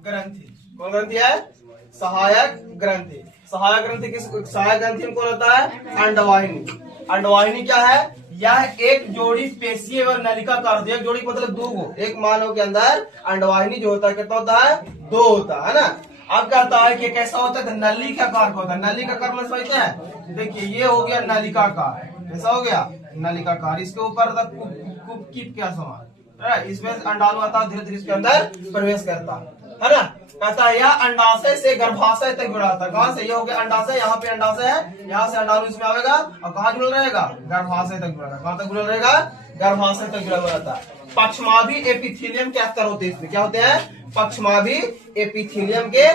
ग्रंथि। कौन ग्रंथि है? सहायक ग्रंथि। सहायक ग्रंथि किस सहायक ग्रंथि में कौन होता है? अंडवाहिनी। अंडवाहिनी क्या है? यह एक जोड़ी पेशी एवं नलिका का होती है। एक जोड़ी मतलब दो गो, एक मानव के अंदर अंडवाहिनी जो होता है कितना होता है? दो होता है ना। अब कहता है कि कैसा होता है? नली का आकार का होता है। नली का आकार में समझते हैं? देखिए ये हो गया नलिका का, कैसा हो गया? नलिकाकार। इसके ऊपर कुपकीप क्या समान, इसमें अंडाणु आता है, धीरे धीरे इसके अंदर प्रवेश करता है ना। कहता है यह अंडाशय से गर्भाशय तक जुड़ा था। कहाँ से? ये हो गया अंडाशय, यहाँ पे अंडाशय है, यहाँ से अंडाणु इसमें आएगा और कहाँ जुड़ा रहेगा? गर्भाशय तक जुड़ा रहेगा। कहाँ तक जुड़ा रहेगा? गर्भाशय तक जुड़ा हुआ रहता है। पक्षमाभी एपिथेलियम के स्तर होते हैं इसमें। क्या होते हैं? पक्षमाभी एपिथेलियम के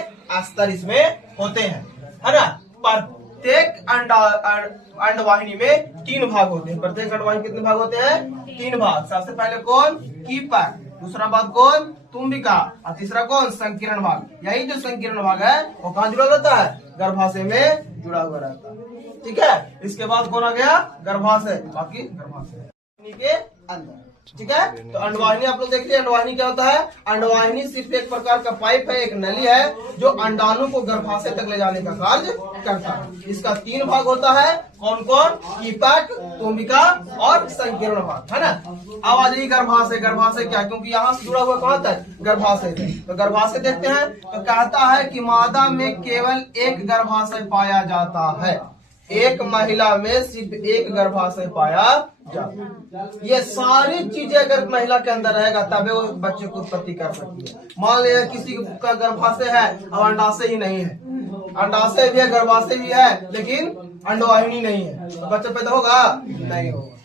स्तर इसमें होते हैं, है ना। प्रत्येक अंडवाहिनी में 3 भाग होते हैं। प्रत्येक अंडवाहिनी कितने भाग होते हैं? 3 भाग। सबसे पहले कौन? कीपर, दूसरा भाग कौन? तुम्बिका, और तीसरा कौन? संकीर्ण भाग। यही जो संकीर्ण भाग है वो कहाँ जुड़ा रहता है? गर्भाशय में जुड़ा हुआ रहता है। ठीक है। इसके बाद कौन आ गया? गर्भाशय। बाकी गर्भाशय के अंदर। ठीक है। तो अंडवाहिनी आप लोग देखिए, अंडवाहिनी क्या होता है? अंडवाहिनी सिर्फ एक प्रकार का पाइप है, एक नली है जो अंडाणु को गर्भाशय तक ले जाने का कार्य करता है। इसका 3 भाग होता है। कौन कौन? कीपक, तुम्बिका और संकीर्ण भाग, है ना। अब आ जाइए गर्भाशय। गर्भाशय क्या? क्योंकि यहाँ से जुड़ा हुआ कहाँ तक? गर्भाशय तक। तो गर्भाशय देखते हैं तो कहता है कि मादा में केवल एक गर्भाशय पाया जाता है। एक महिला में सिर्फ एक गर्भाशय पाया जाता है। ये सारी चीजें अगर महिला के अंदर रहेगा तभी वो बच्चे को उत्पत्ति कर सकती है। मान लिया किसी का गर्भाशय है और अंडाशय ही नहीं है, अंडाशय भी है गर्भाशय भी है लेकिन अंडवाहिनी नहीं है, तो बच्चा पैदा होगा? नहीं होगा।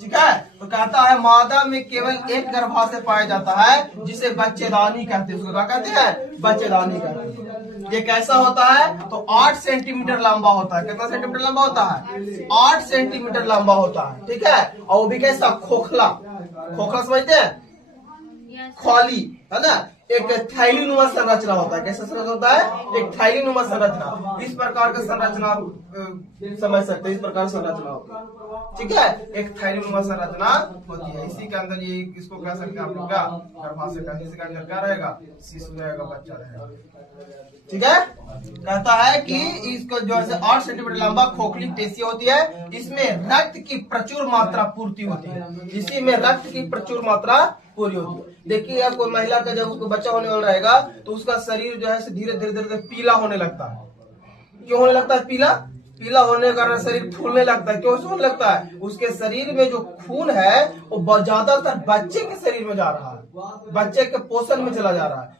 ठीक है। तो कहता है मादा में केवल एक गर्भाशय पाया जाता है जिसे बच्चेदानी कहते हैं। उसको क्या कहते हैं? बच्चेदानी कहते हैं। ये कैसा होता है? तो 8 सेंटीमीटर लंबा होता है। कितना सेंटीमीटर लंबा होता है? 8 सेंटीमीटर लंबा होता है। ठीक है। और वो भी कैसा? खोखला। खोखला समझते हैं? खोली, है ना। एक थैली नुमा संरचना होता है। कैसा संरचना होता है? एक थैली नुमा संरचना। इस प्रकार का संरचना समझ सकते हैं। इस प्रकार संरचना होती है। ठीक है। एक थैली नुमा संरचना होती है। इसी के अंदर ये इसको कह सकते हैं आप लोग क्या? गर्भाशय का। इसी के अंदर क्या रहेगा? शिशु रहेगा, बच्चा रहेगा। ठीक है। कहता है कि इसको जो है 8 सेंटीमीटर लंबा खोखली पेशी होती है। इसमें रक्त की प्रचुर मात्रा पूर्ति होती है। इसी में रक्त की प्रचुर मात्रा पूरी होती है। देखिए यार, कोई महिला का जब उसको बच्चा होने वाला रहेगा तो उसका शरीर जो है धीरे धीरे पीला होने लगता है। क्यों होने लगता है पीला? पीला होने के कारण शरीर फूलने लगता है। क्यों होने लगता है? उसके शरीर में जो खून है वो ज्यादातर बच्चे के शरीर में जा रहा है, बच्चे के पोषण में चला जा रहा है।